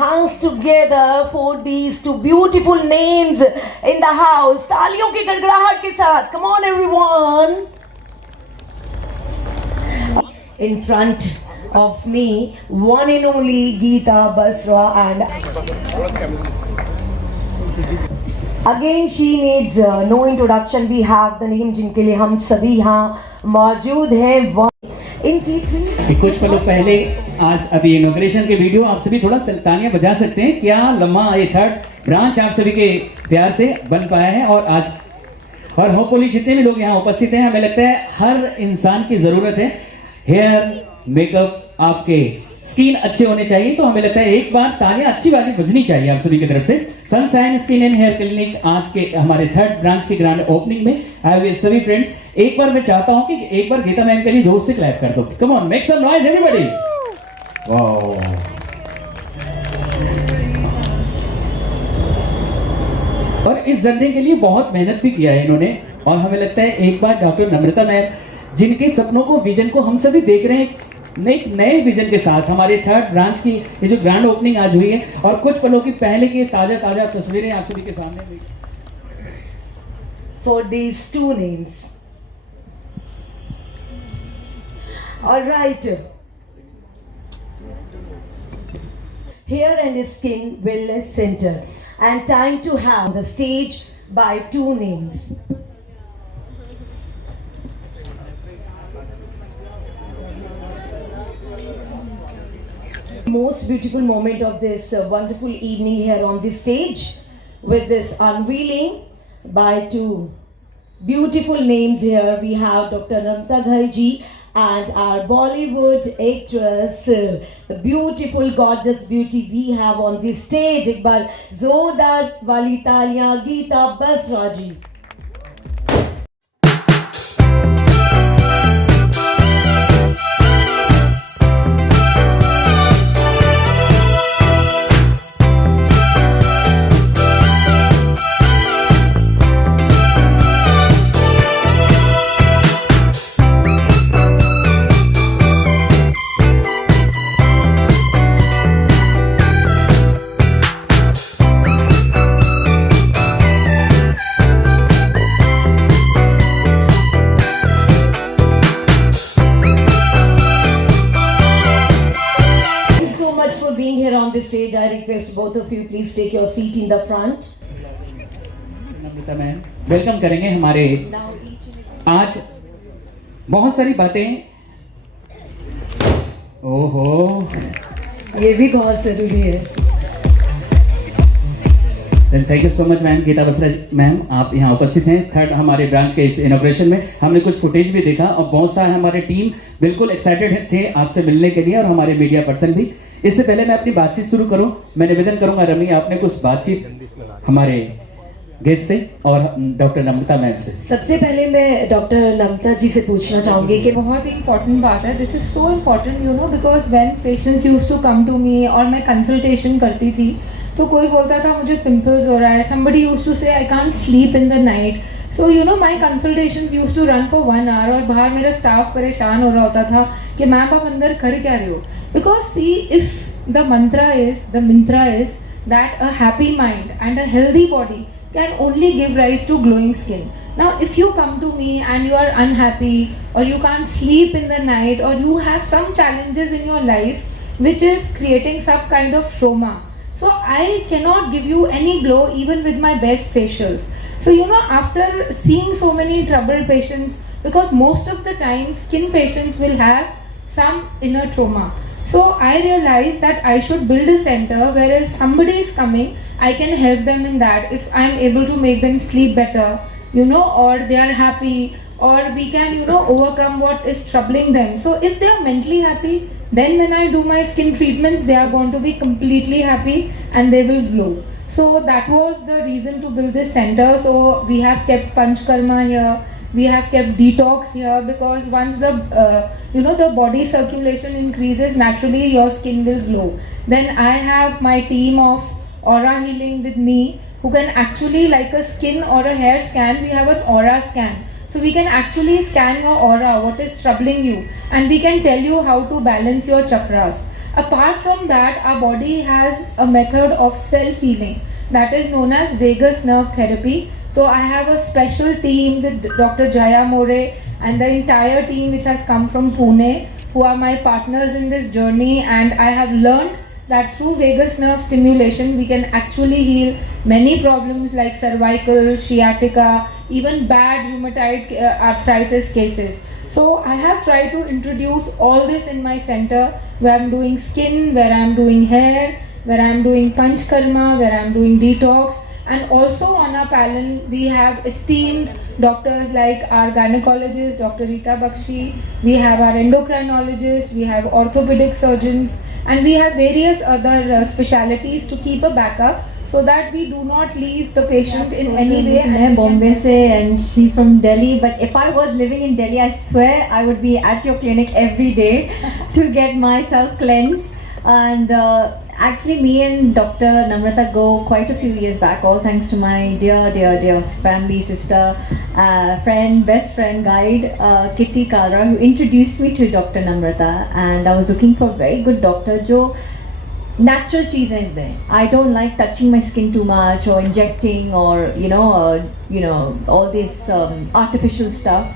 hands together for these two beautiful names in the house. तालियों की गड़गड़ाहट के साथ. Come on everyone. In front of me, one and only Geeta Basra, and again she needs no introduction. We have the name जिनके लिए हम सभी यहाँ मौजूद हैं. कि कुछ पलों पहले आज अभी इनॉग्रेशन के वीडियो आप सभी थोड़ा तालियां बजा सकते हैं. क्या लम्हा ये थर्ड ब्रांच आप सभी के प्यार से बन पाया है. और आज और होपफुली जितने भी लोग यहाँ उपस्थित हैं, हमें लगता है हर इंसान की जरूरत है हेयर मेकअप, आपके स्किन अच्छे होने चाहिए. तो हमें लगता है एक बार तालियां अच्छी वाली बजनी चाहिए आप सभी की तरफ से. Sunshine skin and hair clinic आज के हमारे थर्ड ब्रांच के ग्रैंड ओपनिंग में आए हुए सभी फ्रेंड्स, एक बार मैं चाहता हूं कि एक बार गीता मैम के लिए जोर से क्लैप कर दो. Come on, make some noise everybody. Wow. और इस जर्नी के लिए बहुत मेहनत भी किया है इन्होंने. और हमें लगता है एक बार डॉक्टर नम्रता मैम जिनके सपनों को, विजन को हम सभी देख रहे हैं एक नए विजन के साथ, हमारे थर्ड ब्रांच की ये जो ग्रैंड ओपनिंग आज हुई है और कुछ पलों की पहले की ताजा तस्वीरें आप सभी के सामने. For these two names. All right. Hair and Skin Wellness Center, and time to have the stage by two names. Most beautiful moment of this wonderful evening here on the stage with this unveiling by two beautiful names here. We have Dr. Namrata Ghai ji and our Bollywood actress, the beautiful gorgeous beauty we have on the stage. एक बार जोरदार वाली तालियां गीता बसरा जी. Stage, I request both of you please take your seat in the front. Namrata ma'am welcome करेंगे हमारे. आज बहुत सारी बातें, ओहो ये भी बहुत जरूरी है. Thank you so much ma'am. Geeta Basra ma'am आप यहाँ उपस्थित हैं थर्ड हमारे ब्रांच के इस इनॉग्रेशन में. हमने कुछ फुटेज भी देखा और बहुत सारे हमारे टीम बिल्कुल एक्साइटेड थे आपसे मिलने के लिए और हमारे मीडिया पर्सन भी. इससे पहले मैं अपनी बातचीत शुरू करूं, मैं निवेदन करूंगा रमी आपने कुछ बातचीत हमारे गेस्ट से और डॉक्टर नम्रता मैम से. सबसे पहले मैं डॉक्टर नम्रता जी से पूछना चाहूंगी कि बहुत ही इम्पोर्टेंट बात है. This is so important you know because when patients used to come to me और मैं कंसल्टेशन करती थी तो कोई बोलता था मुझे पिंपल्स हो रहा है, somebody used to say I can't sleep in the night. So you know my consultations used to run for 1 hour और बाहर मेरा स्टाफ परेशान हो रहा होता था कि मैम आप अंदर कर क्या रहे हो. Because see if the mantra is that a happy mind and a healthy body can only give rise to glowing skin. Now if you come to me and you are unhappy or you can't sleep in the night or you have some challenges in your life which is creating some kind of trauma, so I cannot give you any glow even with my best facials. So you know after seeing so many troubled patients, because most of the time skin patients will have some inner trauma, so I realized that I should build a center where if somebody is coming I can help them in that. If I am able to make them sleep better, you know, or they are happy, or we can, you know, overcome what is troubling them. So if they are mentally happy, then when I do my skin treatments they are going to be completely happy and they will glow. So that was the reason to build this center. So we have kept Panchkarma here, we have kept detox here, because once the you know the body circulation increases, naturally your skin will glow. Then I have my team of aura healing with me who can actually, like a skin or a hair scan, we have an aura scan. So we can actually scan your aura, what is troubling you, and we can tell you how to balance your chakras. Apart from that, our body has a method of self-healing that is known as vagus nerve therapy. So I have a special team with Dr. Jaya More and the entire team which has come from Pune, who are my partners in this journey, and I have learned that through vagus nerve stimulation we can actually heal many problems like cervical, sciatica, even bad rheumatoid arthritis cases. So I have tried to introduce all this in my center, where I'm doing skin, where I'm doing hair, where I'm doing panchkarma, where I'm doing detox. And also on our panel we have esteemed doctors like our gynecologist Dr. Rita Bakshi, we have our endocrinologist, we have orthopedic surgeons, and we have various other specialities to keep a backup, so that we do not leave the patient in any way. I'm Bombay se and she's from Delhi, but if I was living in Delhi, I swear I would be at your clinic every day to get myself cleansed. And actually, me and Dr. Namrata go quite a few years back, all thanks to my dear family, sister, friend, best friend, guide, Kitty Kalra, who introduced me to Dr. Namrata. And I was looking for a very good doctor, jo natural cheeseं दें. I don't like touching my skin too much or injecting or all this artificial stuff.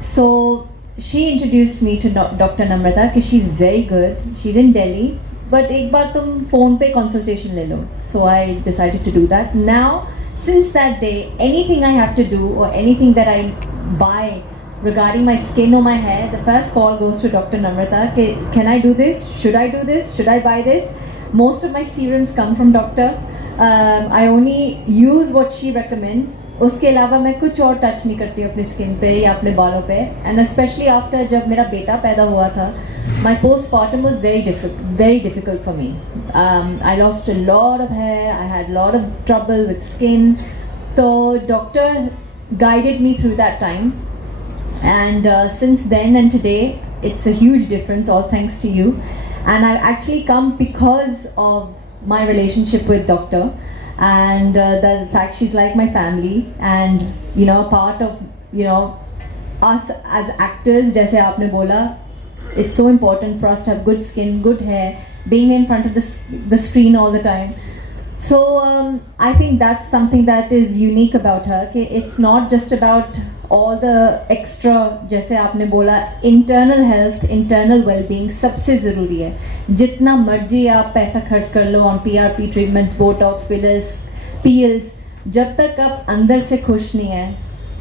So she introduced me to Dr. Namrata because she's very good. She's in Delhi. But एक बार तुम phone पे consultation ले लो. So I decided to do that. Now, since that day, anything I have to do or anything that I buy regarding my skin or my hair, the first call goes to Dr. Namrata. Can I do this? Should I do this? Should I buy this? Most of my serums come from doctor. I only use what she recommends. उसके अलावा मैं कुछ और touch नहीं करती अपने skin पे या अपने बालों पे. And especially after जब मेरा बेटा पैदा हुआ था, my postpartum was very difficult for me. I lost a lot of hair. I had a lot of trouble with skin. So doctor guided me through that time. And since then and today, it's a huge difference, all thanks to you. And I've actually come because of my relationship with doctor, and the fact she's like my family, and part of us as actors, jaise aapne bola, it's so important for us to have good skin, good hair, being in front of the screen all the time. So I think that's something that is unique about her. Okay? It's not just about all the extra, जैसे आपने बोला, internal health, internal well-being सबसे ज़रूरी है. जितना मर्जी आप पैसा खर्च कर लो on PRP treatments, Botox, fillers, peels, जब तक आप अंदर से खुश नहीं है,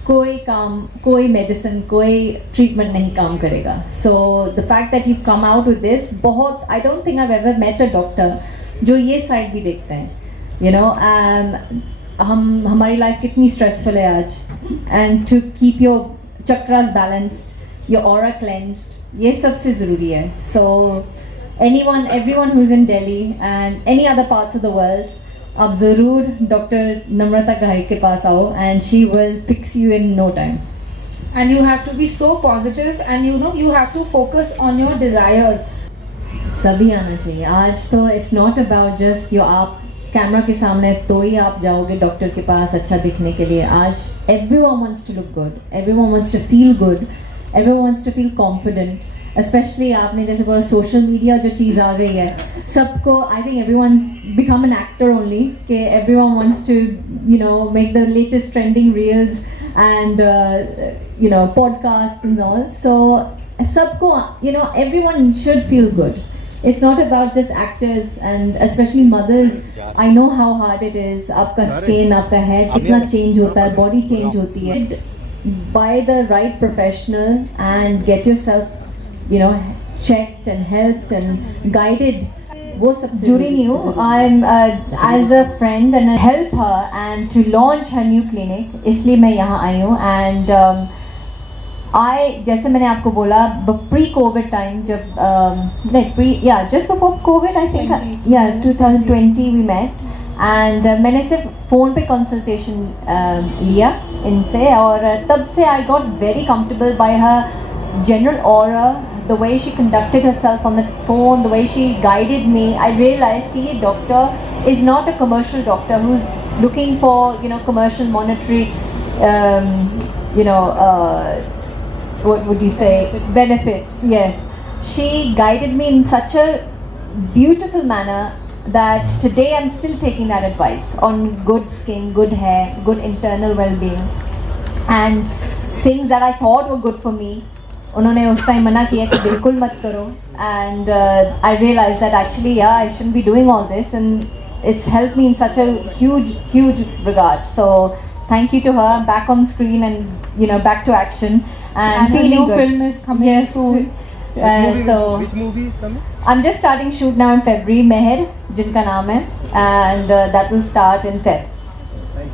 कोई medicine, कोई treatment नहीं काम करेगा. So the fact that you've come out with this, I don't think I've ever met a doctor जो ये side भी देखते हैं. हमारी लाइफ कितनी स्ट्रेसफुल है आज, and to keep your chakras balanced, your aura cleansed, ये सबसे ज़रूरी है. सो everyone who's in Delhi and any other parts of the world, आप ज़रूर डॉक्टर नम्रता घाई के पास आओ, and she will fix you in no time. And you have to be so positive, and you have to focus on your desires. सभी आना चाहिए. आज तो it's not about just आप कैमरा के सामने तो ही आप जाओगे डॉक्टर के पास अच्छा दिखने के लिए. आज everyone wants to look good, everyone wants to feel good, everyone wants to feel confident. Especially आपने जैसे बोला सोशल मीडिया जो चीज़ आ गई है, सबको, I think everyone's become an actor only, कि everyone wants to make the latest trending reels and podcasts and all. So सबको everyone should feel good. It's not about just actors, and especially mothers. I know how hard it is. आपका skin, आपका hair कितना change होता है, body change होती है. Buy the right professional and get yourself, checked and helped and guided. वो सबसे जुड़ी नहीं हूँ. I'm as a friend and I help her and to launch her new clinic. इसलिए मैं यहाँ आई हूँ. And जैसे मैंने आपको बोला, pre-COVID time, just before COVID, I think, 2020 we met, and मैंने सिर्फ फ़ोन पे consultation लिया इनसे, और तब से I got very comfortable by her general aura, the way she conducted herself on the phone, the way she guided me. I realized कि ये doctor is not a commercial doctor who's looking for commercial monetary what would you say, benefits. Yes, she guided me in such a beautiful manner that today I'm still taking that advice on good skin, good hair, good internal well-being, and things that I thought were good for me, उन्होंने उस time मना किया कि बिल्कुल मत करो, and I realized that actually yeah, I shouldn't be doing all this, and it's helped me in such a huge regard. So thank you to her. I'm back on screen and back to action and a feeling new good. film is coming Yes. soon. Which movie is coming? I'm just starting shoot now in February, Meher, जिनका नाम है, and that will start in Feb.